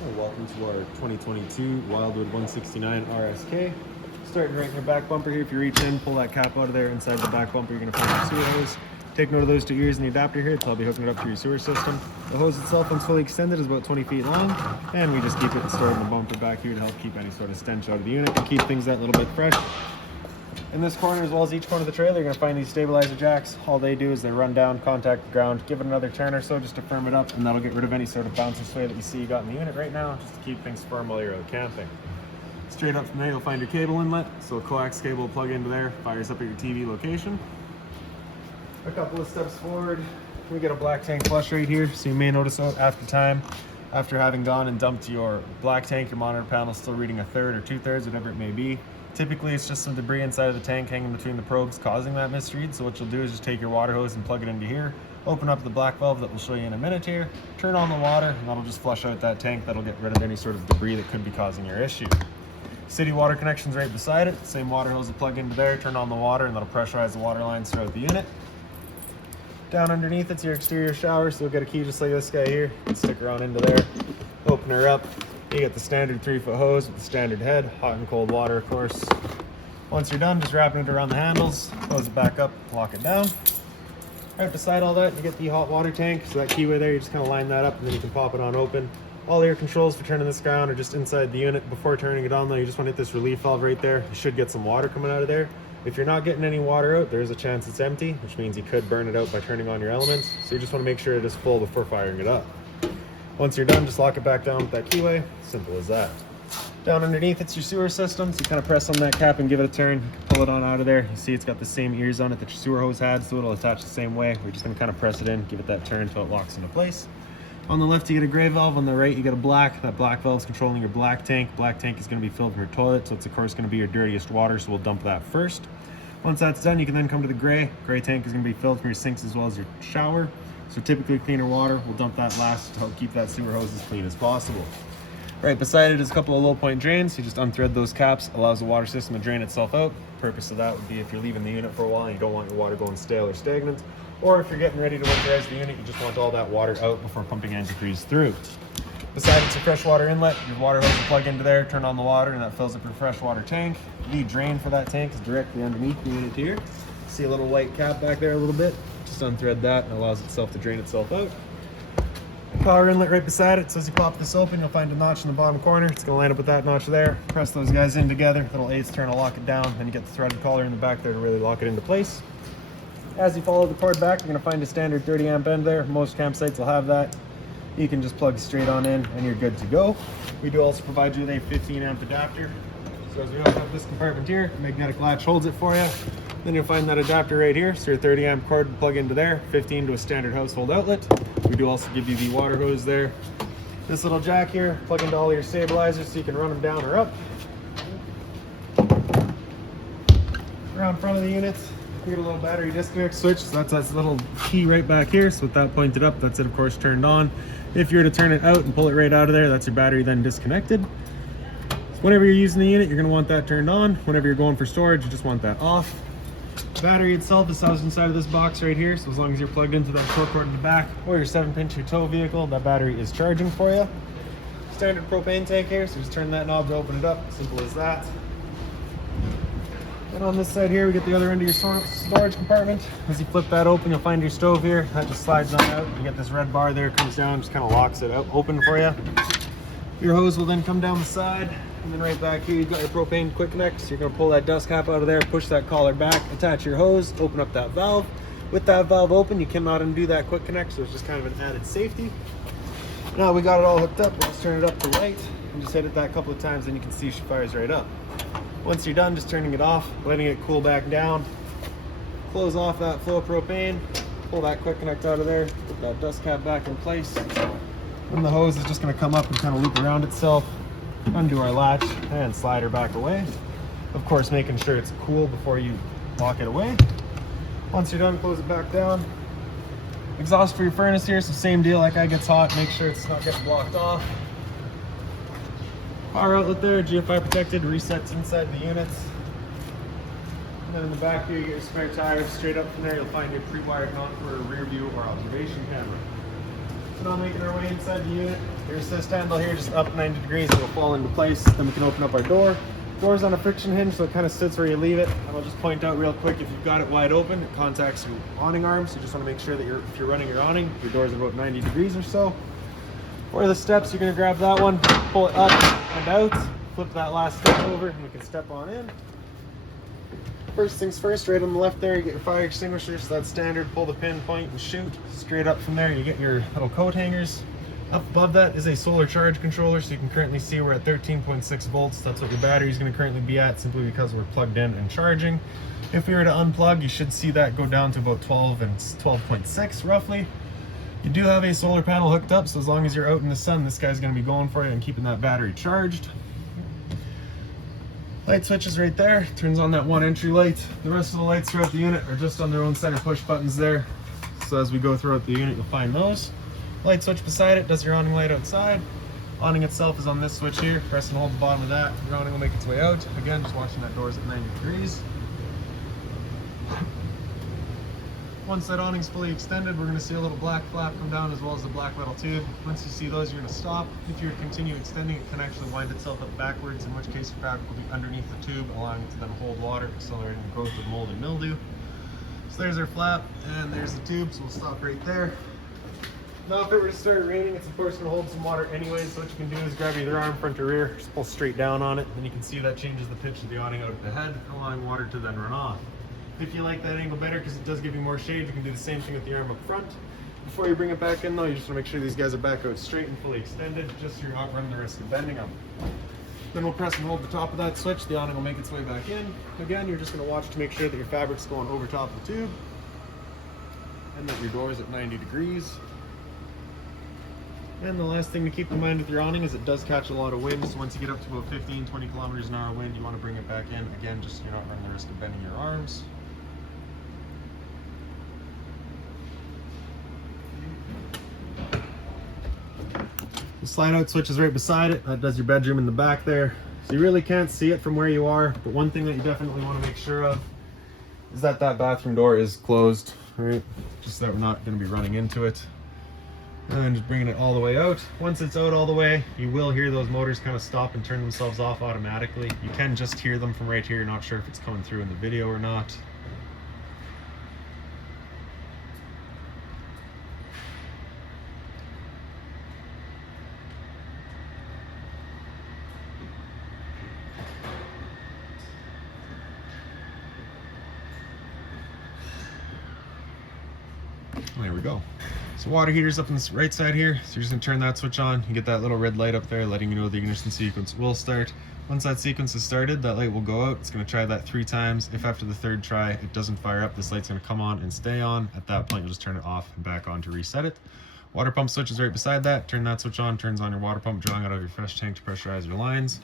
Welcome to our 2022 Wildwood 169 RSK. Starting right in your back bumper here. If you reach in, pull that cap out of there. Inside the back bumper, you're going to find your sewer hose. Take note of those two ears in the adapter here. I'll be hooking it up to your sewer system. The hose itself, once fully extended, is about 20 feet long, and we just keep it stored in the bumper back here to help keep any sort of stench out of the unit and keep things that little bit fresh. In this corner, as well as each corner of the trailer, you're going to find these stabilizer jacks. All they do is they run down, contact the ground, give it another turn or so just to firm it up, and that'll get rid of any sort of bounce or sway that you see you got in the unit right now, just to keep things firm while you're out camping. Straight up from there, you'll find your cable inlet. So a coax cable will plug into there, fires up at your TV location. A couple of steps forward, we get a black tank flush right here. So you may notice out after having gone and dumped your black tank, your monitor panel is still reading a third or 2/3, whatever it may be. Typically, it's just some debris inside of the tank hanging between the probes causing that misread. So what you'll do is just take your water hose and plug it into here, open up the black valve that we'll show you in a minute here, turn on the water, and that'll just flush out that tank. That'll get rid of any sort of debris that could be causing your issue. City water connection's right beside it. Same water hose will plug into there, turn on the water, and that'll pressurize the water lines throughout the unit. Down underneath it's your exterior shower, so you'll get a key just like this guy here. You can stick her on into there, open her up. You get the standard 3-foot hose with the standard head, hot and cold water, of course. Once you're done, just wrapping it around the handles, close it back up, lock it down. Right beside all that, you get the hot water tank. So that keyway there, you just kind of line that up, and then you can pop it on open. All your controls for turning this guy on are just inside the unit. Before turning it on, though, you just want to hit this relief valve right there. You should get some water coming out of there. If you're not getting any water out, there's a chance it's empty, which means you could burn it out by turning on your elements. So you just want to make sure it is full before firing it up. Once you're done, just lock it back down with that keyway. Simple as that. Down underneath, it's your sewer system. So you kind of press on that cap and give it a turn. You can pull it on out of there. You see it's got the same ears on it that your sewer hose had, so it'll attach the same way. We're just going to kind of press it in, give it that turn until it locks into place. On the left, you get a gray valve. On the right, you get a black. That black valve is controlling your black tank. Black tank is going to be filled from your toilet, so it's of course going to be your dirtiest water, so we'll dump that first. Once that's done, you can then come to the gray. Gray tank is going to be filled from your sinks as well as your shower. So typically cleaner water, we'll dump that last to help keep that sewer hose as clean as possible. Right beside it is a couple of low point drains. You just unthread those caps, allows the water system to drain itself out. The purpose of that would be if you're leaving the unit for a while and you don't want your water going stale or stagnant, or if you're getting ready to winterize the unit, you just want all that water out before pumping antifreeze through. Beside it's a freshwater inlet. Your water hose will plug into there, turn on the water, and that fills up your freshwater tank. The drain for that tank is directly underneath the unit here. See a little white cap back there a little bit. Just unthread that and it allows itself to drain itself out. Power inlet right beside it. So as you pop this open, you'll find a notch in the bottom corner. It's going to line up with that notch there. Press those guys in together. Little aids turn to lock it down. Then you get the threaded collar in the back there to really lock it into place. As you follow the cord back, you're going to find a standard 30 amp end there. Most campsites will have that. You can just plug straight on in and you're good to go. We do also provide you with a 15 amp adapter. So as we open up this compartment here, magnetic latch holds it for you. Then you'll find that adapter right here. So your 30 amp cord will plug into there, 15 to a standard household outlet. We do also give you the water hose there. This little jack here, plug into all your stabilizers so you can run them down or up. Around front of the unit, you get a little battery disconnect switch. So that's that little key right back here. So with that pointed up, that's it of course turned on. If you were to turn it out and pull it right out of there, that's your battery then disconnected. Whenever you're using the unit, you're going to want that turned on. Whenever you're going for storage, you just want that off. The battery itself is housed inside of this box right here, so as long as you're plugged into that short cord in the back or your 7-pinch or tow vehicle, that battery is charging for you. Standard propane tank here, so just turn that knob to open it up. Simple as that. And on this side here, we get the other end of your storage compartment. As you flip that open, you'll find your stove here. That just slides on out. You get this red bar there, comes down, just kind of locks it out, open for you. Your hose will then come down the side. And then right back here, you've got your propane quick connect. So you're going to pull that dust cap out of there, push that collar back, attach your hose, open up that valve. With that valve open, you cannot undo that quick connect, so it's just kind of an added safety. Now we got it all hooked up, we'll just turn it up to light and just hit it that couple of times, and you can see she fires right up. Once you're done, just turning it off, letting it cool back down. Close off that flow of propane, pull that quick connect out of there, put that dust cap back in place. Then the hose is just going to come up and kind of loop around itself. Undo our latch and slide her back away. Of course, making sure it's cool before you lock it away. Once you're done, close it back down. Exhaust for your furnace here, so same deal, like it gets hot, make sure it's not getting blocked off. Power outlet there, GFI protected, resets inside the units. And then in the back here, you get your spare tires. Straight up from there, you'll find your pre-wired mount for a rear view or observation camera. So now making our way inside the unit, Your assist handle here, just up 90 degrees, it'll fall into place. Then we can open up our door. Door's on a friction hinge, so it kind of sits where you leave it. And I'll just point out real quick, if you've got it wide open, it contacts your awning arms. So you just want to make sure that if you're running your awning, your door's about 90 degrees or so. For the steps, you're going to grab that one, pull it up and out, flip that last step over, and we can step on in. First things first, right on the left there, you get your fire extinguisher. So that's standard, pull the pin, point, and shoot. Straight up from there, you get your little coat hangers. Up above that is a solar charge controller, so you can currently see we're at 13.6 volts. That's what your battery is going to currently be at, simply because we're plugged in and charging. If we were to unplug, you should see that go down to about 12 and 12.6 roughly. You do have a solar panel hooked up, so as long as you're out in the sun, this guy's going to be going for you and keeping that battery charged. Light switch is right there, turns on that one entry light. The rest of the lights throughout the unit are just on their own center push buttons there. So as we go throughout the unit, you'll find those. Light switch beside it does your awning light outside. Awning itself is on this switch here. Press and hold the bottom of that. Your awning will make its way out. Again, just watching that door's at 90 degrees. Once that awning's fully extended, we're going to see a little black flap come down as well as the black metal tube. Once you see those, you're going to stop. If you continue extending, it can actually wind itself up backwards, in which case your fabric will be underneath the tube, allowing it to then hold water, accelerating the growth of mold and mildew. So there's our flap, and there's the tube, so we'll stop right there. Now if it were to start raining, it's of course going to hold some water anyways, so what you can do is grab either arm, front or rear, just pull straight down on it, and you can see that changes the pitch of the awning out of the head, allowing water to then run off. If you like that angle better, because it does give you more shade, you can do the same thing with the arm up front. Before you bring it back in though, you just want to make sure these guys are back out straight and fully extended, just so you're not running the risk of bending them. Then we'll press and hold the top of that switch, the awning will make its way back in. Again, you're just going to watch to make sure that your fabric's going over top of the tube, and that your door is at 90 degrees. And the last thing to keep in mind with your awning is it does catch a lot of wind, so once you get up to about 15-20 kilometers an hour wind, you want to bring it back in. Again, just so you're not running the risk of bending your arms. The slide out switch is right beside it. That does your bedroom in the back there. So you really can't see it from where you are, but one thing that you definitely want to make sure of is that that bathroom door is closed, right? Just so that we're not going to be running into it. And then just bringing it all the way out. Once it's out all the way, you will hear those motors kind of stop and turn themselves off automatically. You can just hear them from right here. You're not sure if it's coming through in the video or not. There we go. So water heater's up on the right side here. So you're just gonna turn that switch on. You get that little red light up there letting you know the ignition sequence will start. Once that sequence is started, that light will go out. It's gonna try that 3 times. If after the 3rd try it doesn't fire up, this light's gonna come on and stay on. At that point, you'll just turn it off and back on to reset it. Water pump switch is right beside that. Turn that switch on, turns on your water pump, drawing out of your fresh tank to pressurize your lines.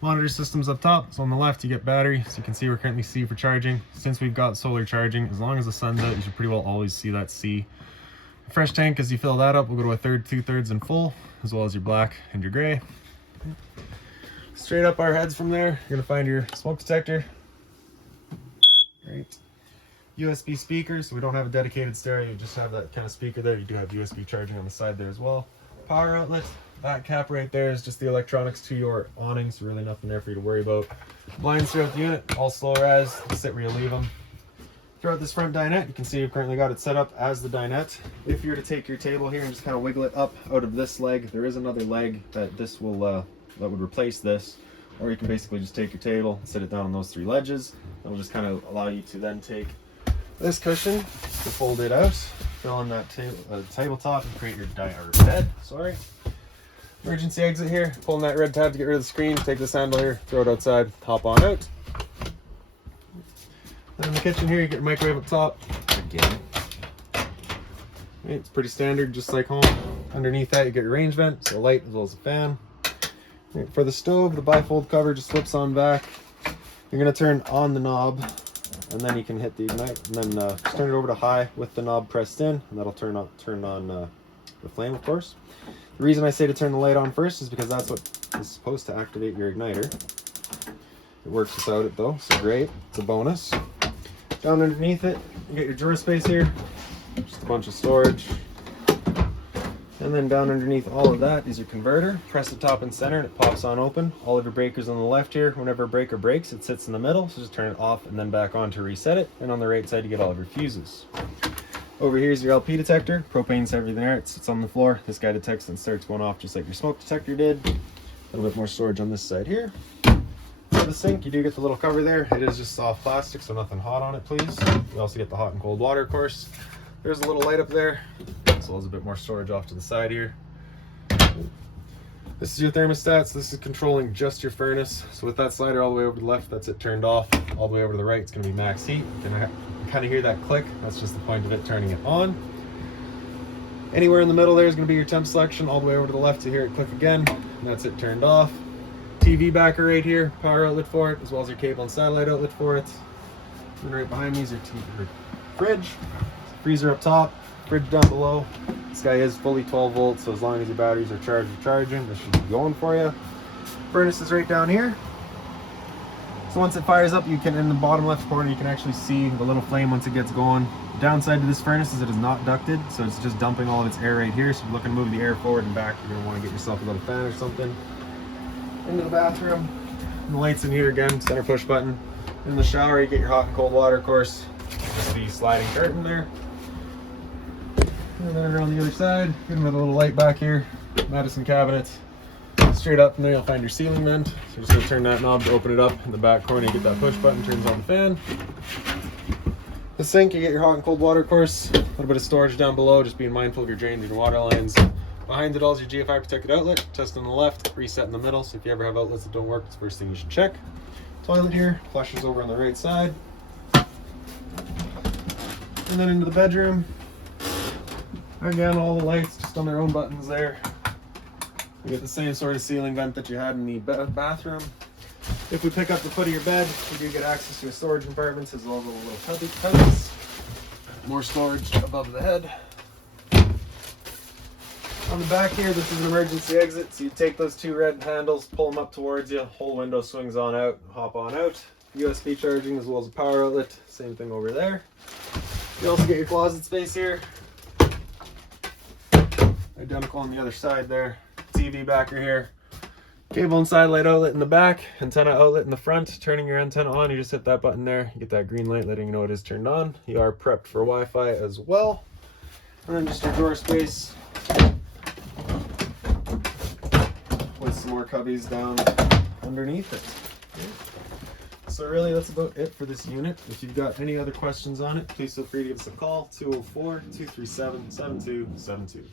Monitor systems up top. So on the left, you get battery. So you can see we're currently C for charging. Since we've got solar charging, as long as the sun's out, you should pretty well always see that C. Fresh tank, as you fill that up, we'll go to a 1/3, 2/3 and full, as well as your black and your gray. Straight up our heads from there, you're gonna find your smoke detector. Right. USB speakers, so we don't have a dedicated stereo, you just have that kind of speaker there. You do have USB charging on the side there as well. Power outlet, that cap right there is just the electronics to your awning, so really nothing there for you to worry about. Blinds throughout the unit, all slow res, sit where you leave them. Throughout this front dinette, you can see we've currently got it set up as the dinette. If you were to take your table here and just kind of wiggle it up out of this leg, there is another leg that this will that would replace this. Or you can basically just take your table, sit it down on those 3 ledges. That will just kind of allow you to then take this cushion to fold it out, fill in that tabletop, and create your bed. Sorry. Emergency exit here. Pulling that red tab to get rid of the screen. Take this handle here, throw it outside, hop on out. Then in the kitchen here, you get your microwave up top. Again. It's pretty standard, just like home. Underneath that, you get your range vent, so light as well as a fan. For the stove, the bifold cover just flips on back. You're going to turn on the knob, and then you can hit the ignite, and then just turn it over to high with the knob pressed in, and that'll turn on the flame, of course. The reason I say to turn the light on first is because that's what is supposed to activate your igniter. It works without it though, so great. It's a bonus. Down underneath it, you get your drawer space here. Just a bunch of storage. And then down underneath all of that is your converter. Press the top and center and it pops on open. All of your breakers on the left here, whenever a breaker breaks, it sits in the middle. So just turn it off and then back on to reset it. And on the right side, you get all of your fuses. Over here is your LP detector. Propane's everything there. It sits on the floor. This guy detects and starts going off just like your smoke detector did. A little bit more storage on this side here. For the sink, you do get the little cover there. It is just soft plastic, so nothing hot on it, please. You also get the hot and cold water, of course. There's a little light up there, as well as a bit more storage off to the side here. This is your thermostat, so this is controlling just your furnace. So with that slider all the way over to the left, that's it turned off. All the way over to the right, it's going to be max heat. You can kind of hear that click. That's just the point of it turning it on. Anywhere in the middle there is going to be your temp selection. All the way over to the left, you hear it click again, and that's it turned off. TV backer right here, power outlet for it, as well as your cable and satellite outlet for it. And right behind me is your fridge. Freezer up top, fridge down below. This guy is fully 12 volts, so as long as your batteries are charged or charging, this should be going for you. Furnace is right down here. So once it fires up, you can, in the bottom left corner, you can actually see the little flame once it gets going. The downside to this furnace is it is not ducted, so it's just dumping all of its air right here. So if you're looking to move the air forward and back, you're gonna wanna get yourself a little fan or something. Into the bathroom, and the lights in here again, center push button. In the shower, you get your hot and cold water, of course. Just the sliding curtain there. And then around the other side, getting with a little light back here, Madison cabinet. Straight up from there, you'll find your ceiling vent. So you're just gonna turn that knob to open it up. In the back corner, you get that push button, turns on the fan. The sink, you get your hot and cold water, of course. A little bit of storage down below, just being mindful of your drains and your water lines. Behind it all is your GFI protected outlet, test on the left, reset in the middle. So if you ever have outlets that don't work, it's the first thing you should check. Toilet here, flushes over on the right side. And then into the bedroom. Again, all the lights just on their own buttons there. You get the same sort of ceiling vent that you had in the bathroom. If we pick up the foot of your bed, we do get access to your storage compartments as well as little cubbies. More storage above the head. On the back here, this is an emergency exit, so you take those two red handles, pull them up towards you, whole window swings on out, hop on out. USB charging as well as a power outlet, same thing over there. You also get your closet space here. Identical on the other side there. TV backer here. Cable and satellite outlet in the back, antenna outlet in the front. Turning your antenna on, you just hit that button there. You get that green light letting you know it is turned on. You are prepped for Wi-Fi as well. And then just your drawer space. With some more cubbies down underneath it. So really that's about it for this unit. If you've got any other questions on it, please feel free to give us a call, 204-237-7272.